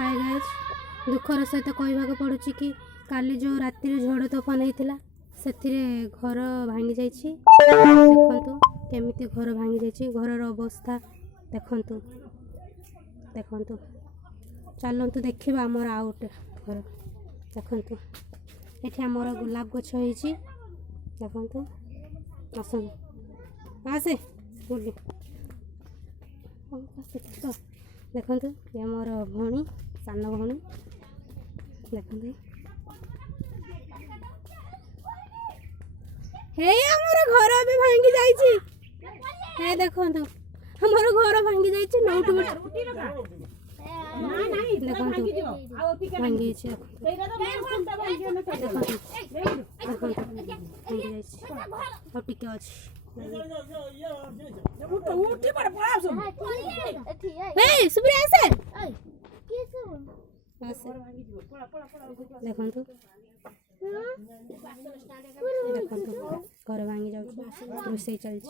Hi guys दुखर सहित कहवाक पड़ुछि कि काली जो राति झड़ तोफान होता से घर भांगी जाइए। देखु केमिति घर भांगी जाइए, घर अवस्था देखु देखु। चलतु देखा आमर आउ गोटे घर देखु। ये आमर गोलाप गछ होती देखु। आसन आसे बुली देखु। ये मोर भौणी सान भौणी देखु। हे हमर घर भी भांगी जाइए। हे देखु हमर घर भांगी जाइए। नौट भांगी टिके अच्छी देखु। घर भांगी जाऊँ रोषे चलती